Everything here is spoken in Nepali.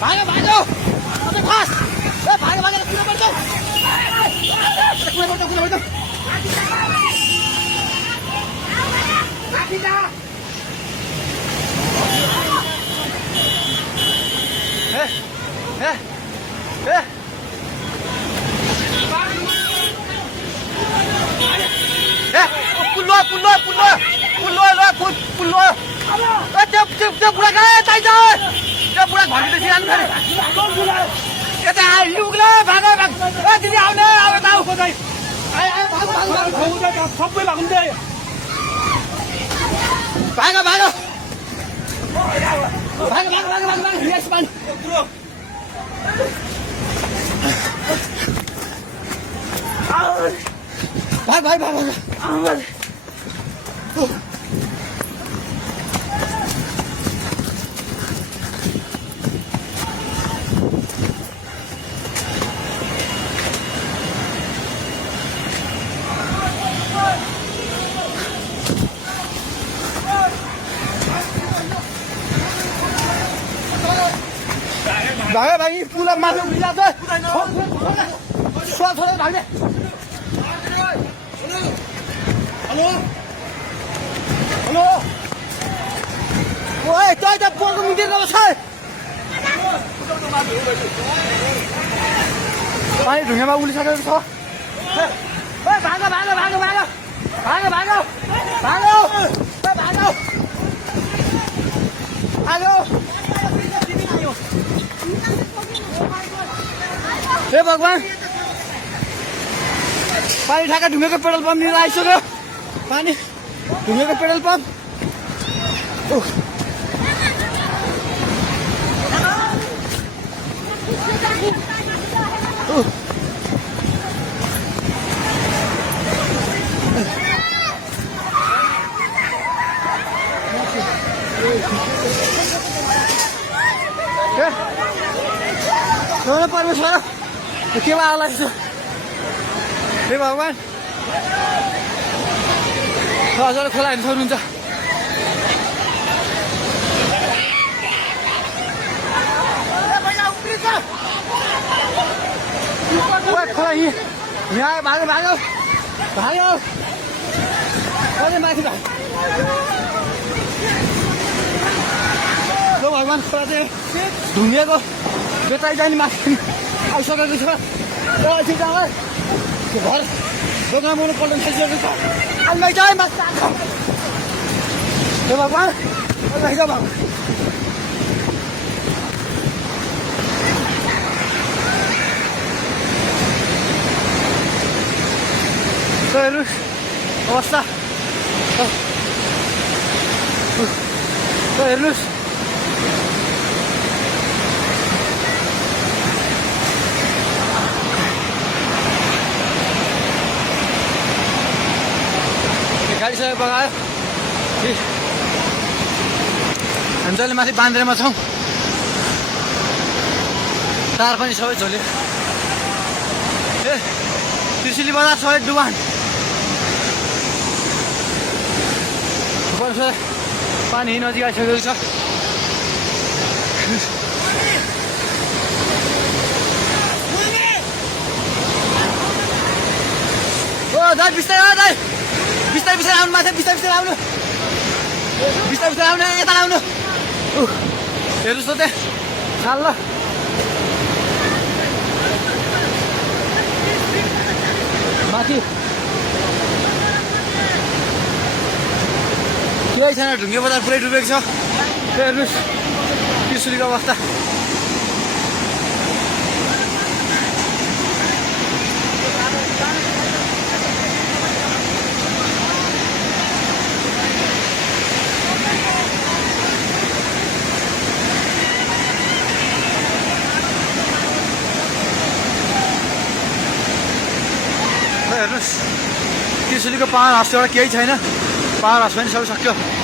भागो भागो अबे फास्ट ए भागो भागो कुन पर्छ कुन पर्छ माथिजा ए ए ए ए पुल्लो पुल्लो पुल्लो पुल्लो ल पुल्लो ए त्यो बुढा कहाँ चाहिन्छ त्यो बुढा घरको सिरान खाने यता लुग्ला भागो भाग ए दिदी आउने अब ताउ खोइ आइ आइ भागो भागो सबै भाग्दै भागो भागो भागो भागो भागो भागो यस मान भाग भाग भाग भाग भागे भागी पुला माथि उभिजाछ स्वा छोडेर भाग्ने हेलो हेलो ओए तै त पोको मिटेर छ पानी ढुङ्गामा उलिसकेको छ ए भागो भागो भागो भागो भागो भागो भागो ए भागो भागो हे भगवान पानी ठाका ढुङ्गेको पेट्रोल पम्प लिएर आइसक्यो पानी ढुङ्गेको पेट्रोल पम्प परमेश्वर के आला हे भगवान हजुर खोला हेर्नु सक्नुहुन्छ खोला यहाँ भागो भागो भागो कहिले माथि भाग भगवान खोला चाहिँ ढुङ्गेको बेताइ जाने माथि आइसकेको छ घर दोकान बनाउनु पल्ट थालिसकेको छ अलमै जाइ माथि हे भगवान अलमै जा भगवान हेर्नुहोस् अवस्था हेर्नुहोस् गाडी सबै बगायो हामी जहिले माथि बान्द्रेमा छौँ तार पनि सबै झोल्यो ए त्रिशुली बजार सबै डुबान पानी नजिक आइसकेको छ ओ दाइ बिस्तारै दाइ बिस्तारै बिस्तारै आउनु माथि बिस्तारै बिस्तारै आउनु बिस्तारै बिस्तारै आउनु यता आउनु हेर्नुहोस् त त्यहाँ खाल ल माथि केही छैन ढुङ्गे बजार पुरै डुबेको छ हेर्नुहोस् त्रिशुलीको अवस्था हेर्नुहोस् त्रिशुलीको पावर हाउस एउटा केही छैन पावर हाउस पनि सबै सक्यो